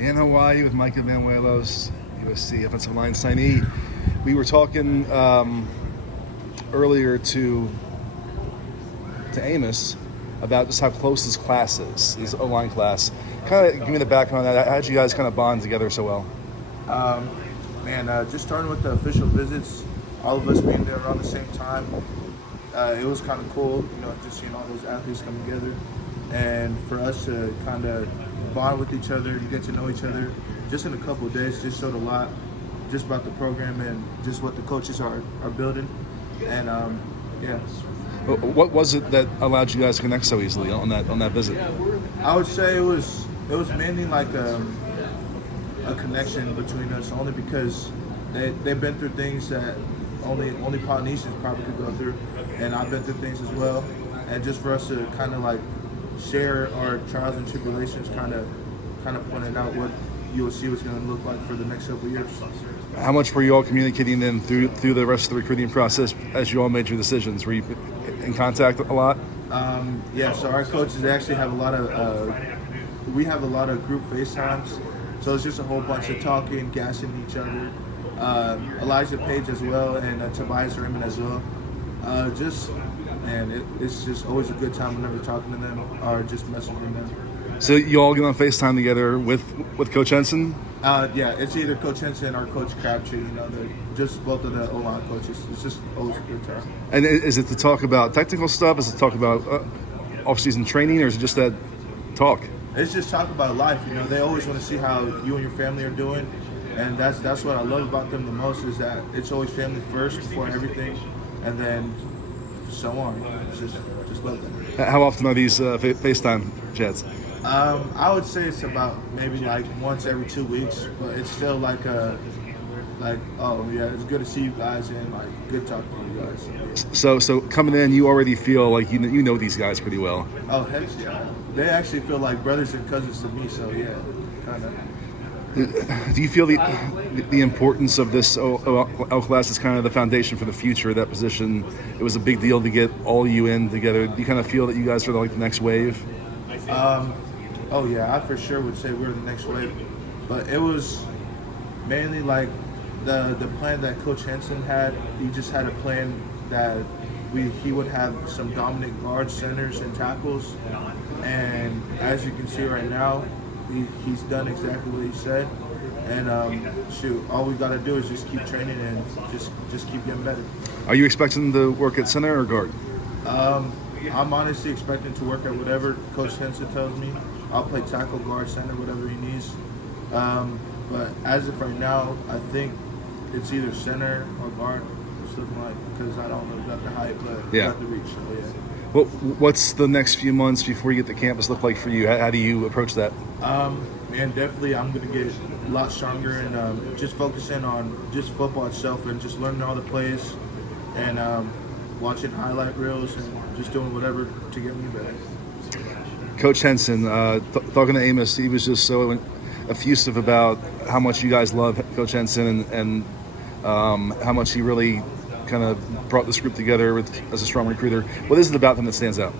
in Hawaii with Micah Banuelos, USC offensive line signee. We were talking earlier to Amos about just how close this class is, this O-line class. Kind of give me the background on that. How did you guys kind of bond together so well? Just starting with the official visits, all of us being there around the same time, it was kind of cool, just seeing all those athletes come together. And for us to kind of bond with each other, get to know each other, just in a couple of days, just showed a lot just about the program and just what the coaches are building. And yeah. What was it that allowed you guys to connect so easily on that visit? I would say it was mainly like a connection between us, only because they've been through things that only Polynesians probably could go through, and I've been through things as well. And just for us to kind of like share our trials and tribulations, kind of pointing out what USC was going to look like for the next couple of years. How much were you all communicating then through the rest of the recruiting process as you all made your decisions? Were you in contact a lot? Yeah, so our coaches actually have a lot of we have a lot of group FaceTimes, so it's just a whole bunch of talking, gassing each other. Elijah Page as well, and Tobias Raymond as well. It's just always a good time whenever talking to them or just messaging them. So you all get on FaceTime together with Coach Henson? Yeah, it's either Coach Henson or Coach Crabtree. They're just both of the O-line coaches. It's just always a good time. And is it to talk about technical stuff? Is it to talk about off-season training, or is it just that talk? It's just talk about life. They always want to see how you and your family are doing, and that's what I love about them the most, is that it's always family first before everything, and then so on. It's just love them. How often are these FaceTime chats? I would say it's about maybe like once every 2 weeks, but it's still like oh yeah, it's good to see you guys and like good talking to you guys. So coming in, you already feel like you know these guys pretty well. Oh heck yeah, they actually feel like brothers and cousins to me. So yeah, kind of. Do you feel the importance of this O class is kind of the foundation for the future of that position? It was a big deal to get all you in together. Do you kind of feel that you guys are like the next wave? Oh yeah, I for sure would say we're the next wave, but it was mainly like the plan that Coach Henson had. He just had a plan that he would have some dominant guards, centers, and tackles, and as you can see right now, he's done exactly what he said. And all we got to do is just keep training and just keep getting better. Are you expecting to work at center or guard? I'm honestly expecting to work at whatever Coach Henson tells me. I'll play tackle, guard, center, whatever he needs. But as of right now, I think it's either center or guard. It's looking like, because I don't know about the height, but got the reach. So yeah. Well, what's the next few months before you get to campus look like for you? How do you approach that? Man, definitely I'm going to get a lot stronger and just focusing on just football itself and just learning all the plays and watching highlight reels and just doing whatever to get me better. Coach Henson, talking to Amos, he was just so effusive about how much you guys love Coach Henson and how much he really kind of brought this group together as a strong recruiter. What is it about him that stands out?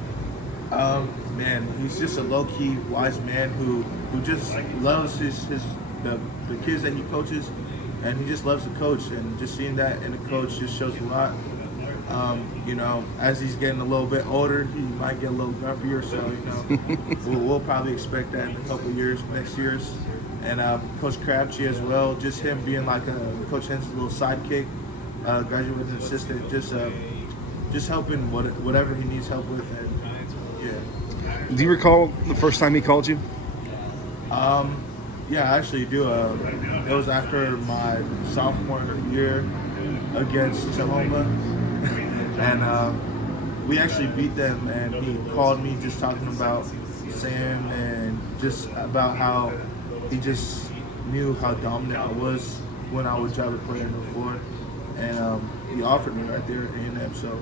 Man, he's just a low-key, wise man who just loves the kids that he coaches, and he just loves the coach. And just seeing that in a coach just shows a lot. As he's getting a little bit older, he might get a little grumpier. So we'll probably expect that in a couple years, next year's. And Coach Crabtree as well, just him being like Coach Henson's little sidekick, graduate assistant, just helping whatever he needs help with. And yeah. Do you recall the first time he called you? Yeah, I actually do. It was after my sophomore year against Tahoma, and we actually beat them. And he called me just talking about Sam and just about how he just knew how dominant I was when I would try to play in the floor. And he offered me right there at A&M, so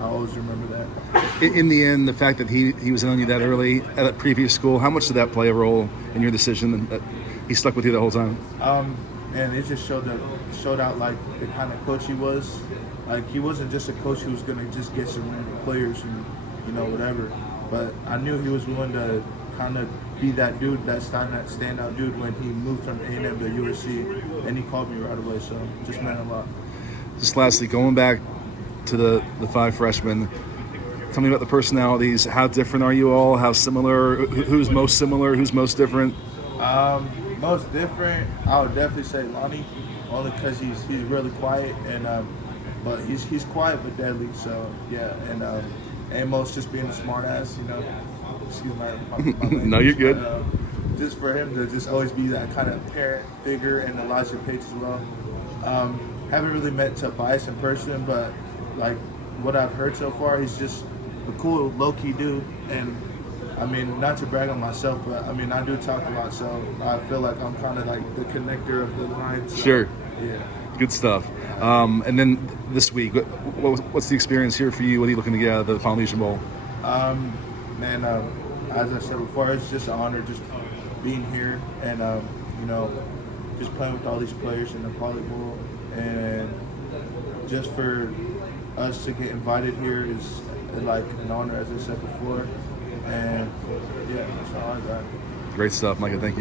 I always remember that. In the end, the fact that he was on you that early at a previous school, how much did that play a role in your decision that he stuck with you the whole time? And it just showed out like the kind of coach he was. Like he wasn't just a coach who was gonna just get some random players and whatever. But I knew he was willing to kind of be that dude, that standout dude when he moved from A&M to USC, and he called me right away. So just meant a lot. Just lastly, going back to the 5 freshmen, tell me about the personalities. How different are you all? How similar? Who's most similar? Who's most different? Most different, I would definitely say Lonnie, only because he's really quiet but he's quiet but deadly. So yeah, and Amos just being a smart ass, Excuse my language. No, you're good. But, just for him to just always be that kind of parent figure, and Elijah Page as well. Haven't really met Tobias in person, but like what I've heard so far, he's just a cool, low-key dude. And I mean, not to brag on myself, but I mean, I do talk a lot, so I feel like I'm kind of like the connector of the line. So, Sure. Yeah. Good stuff. And then this week, what's the experience here for you? What are you looking to get out of the Polynesian Bowl? Man, as I said before, it's just an honor just being here and, just playing with all these players in the Poly Bowl. And just for us to get invited here is like an honor, as I said before. And yeah, that's all I got. Great stuff, Micah. Thank you.